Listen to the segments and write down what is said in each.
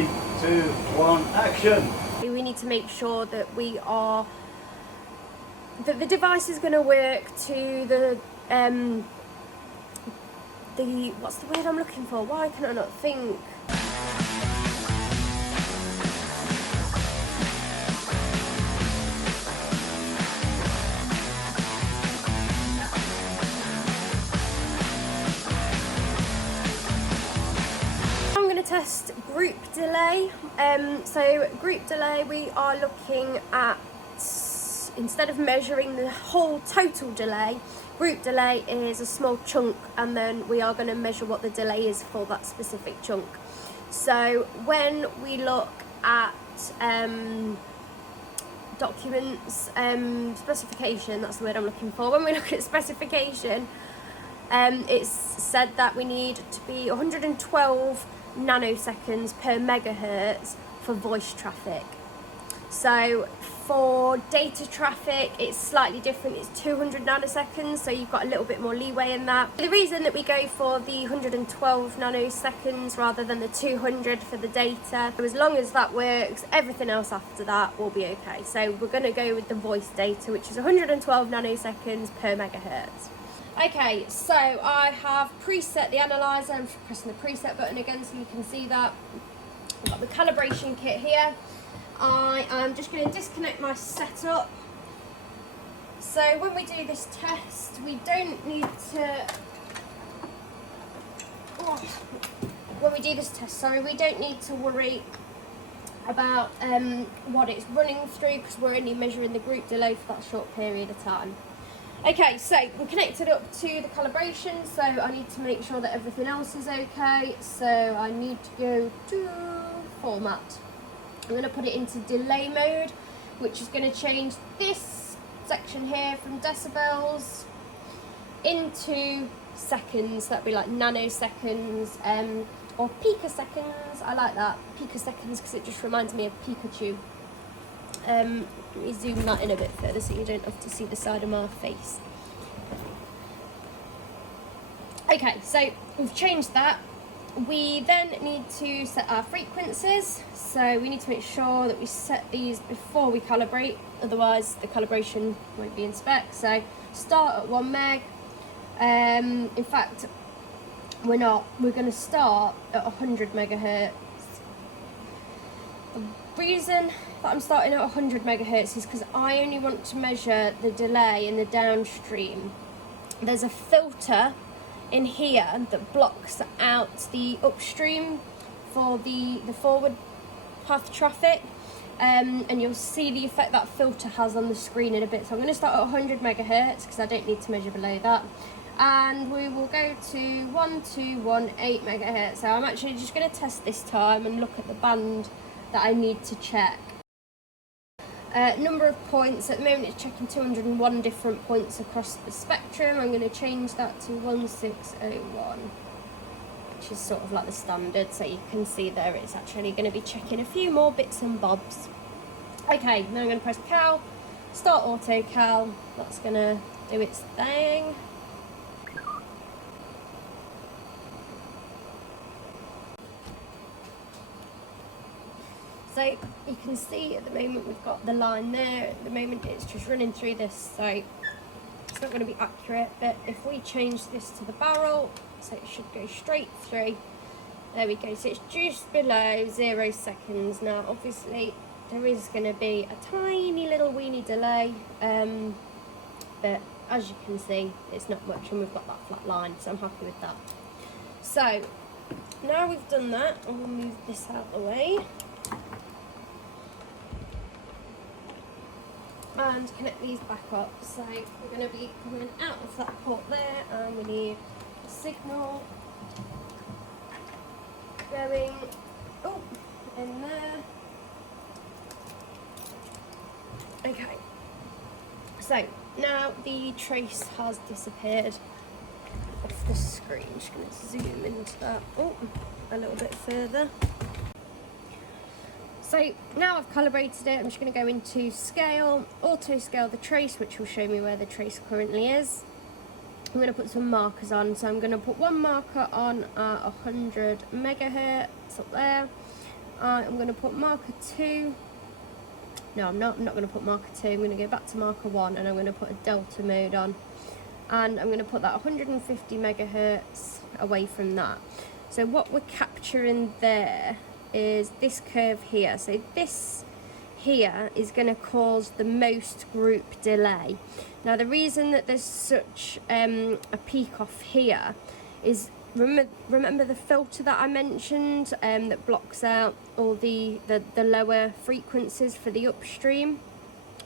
3, 2, 1, action! We need to make sure that the device is going to work to the what's the word I'm looking for? Why can I not think? I'm going to test group delay. So group delay, we are looking at, instead of measuring the whole total delay, group delay is a small chunk, and then we are going to measure what the delay is for that specific chunk. So when we look at documents, specification, that's the word I'm looking for. When we look at specification, it's said that we need to be 112 nanoseconds per megahertz for voice traffic. So for data traffic, it's slightly different. It's 200 nanoseconds, so you've got a little bit more leeway in that. The reason that we go for the 112 nanoseconds rather than the 200 for the data, so as long as that works, everything else after that will be okay. So we're going to go with the voice data, which is 112 nanoseconds per megahertz. Okay, so I have preset the analyzer. I'm just pressing the preset button again so you can see that. I've got the calibration kit here. I am just going to disconnect my setup. So when we do this test, we don't need to... When we do this test, sorry, we don't need to worry about what it's running through, because we're only measuring the group delay for that short period of time. Okay, so we're connected up to the calibration, so I need to make sure that everything else is okay. So I need to go to format. I'm going to put it into delay mode, which is going to change this section here from decibels into seconds. That'd be like nanoseconds or picoseconds. I like that, picoseconds, because it just reminds me of Pikachu. Let me zoom that in a bit further so you don't have to see the side of my face. Okay, so we've changed that. We then need to set our frequencies. So we need to make sure that we set these before we calibrate, otherwise the calibration won't be in spec. So start at 1 meg. In fact, we're not. We're going to start at 100 megahertz. The reason that I'm starting at 100 megahertz is because I only want to measure the delay in the downstream. There's a filter in here that blocks out the upstream for the forward path traffic, and you'll see the effect that filter has on the screen in a bit. So I'm going to start at 100 megahertz because I don't need to measure below that, and we will go to 1218 megahertz. So I'm actually just going to test this time and look at the band that I need to check. Number of points, at the moment it's checking 201 different points across the spectrum. I'm going to change that to 1601, which is sort of like the standard, so you can see there it's actually going to be checking a few more bits and bobs. Okay, now I'm going to press cal, start auto cal. That's going to do its thing. So you can see at the moment we've got the line there. At the moment it's just running through this, so it's not going to be accurate. But if we change this to the barrel, so it should go straight through. There we go, so it's just below 0 seconds. Now obviously there is going to be a tiny little weeny delay, but as you can see it's not much, and we've got that flat line, so I'm happy with that. So now we've done that, I'm going to move this out of the way and connect these back up. So we're going to be coming out of that port there, and we need a signal going in there. Okay, so now the trace has disappeared off the screen. Just going to zoom into that a little bit further. So now I've calibrated it, I'm just going to go into scale, auto scale the trace, which will show me where the trace currently is. I'm going to put some markers on, so I'm going to put one marker on at 100 megahertz up there, I am going to put marker 2. No, I'm not going to put marker 2. I'm going to go back to marker 1 and I'm going to put a delta mode on. And I'm going to put that 150 megahertz away from that. So what we're capturing there is this curve here. So this here is going to cause the most group delay. Now the reason that there's such a peak off here is, remember the filter that I mentioned that blocks out all the lower frequencies for the upstream?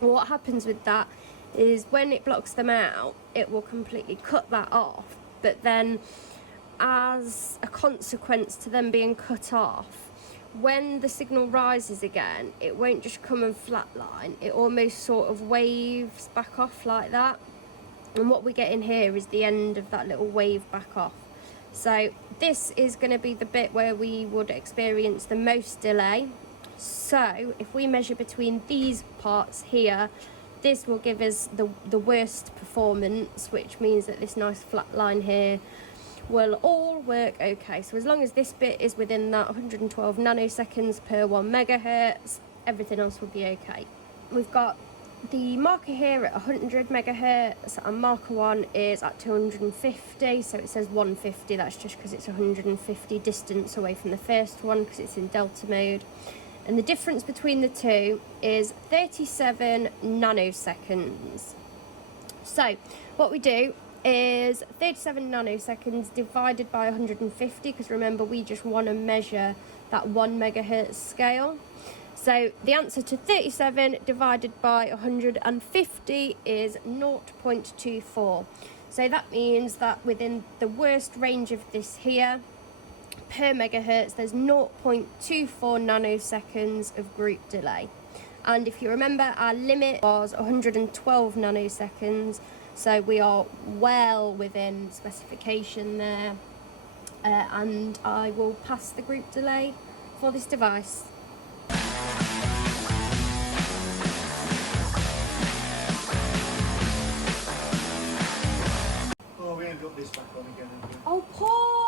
Well, what happens with that is when it blocks them out, it will completely cut that off. But then as a consequence to them being cut off, when the signal rises again, it won't just come and flatline. It almost sort of waves back off like that. And what we get in here is the end of that little wave back off. So this is going to be the bit where we would experience the most delay. So if we measure between these parts here, this will give us the worst performance, which means that this nice flat line here will all work okay. So as long as this bit is within that 112 nanoseconds per 1 megahertz, everything else will be okay. We've got the marker here at 100 megahertz and marker 1 is at 250, so it says 150. That's just because it's 150 distance away from the first one because it's in delta mode. And the difference between the two is 37 nanoseconds. So what we do is 37 nanoseconds divided by 150, because remember we just want to measure that 1 megahertz scale. So the answer to 37 divided by 150 is 0.24. So that means that within the worst range of this here, per megahertz, there's 0.24 nanoseconds of group delay. And if you remember, our limit was 112 nanoseconds, so we are well within specification there. And I will pass the group delay for this device. Oh, we ain't got this back on again. Oh, Paul!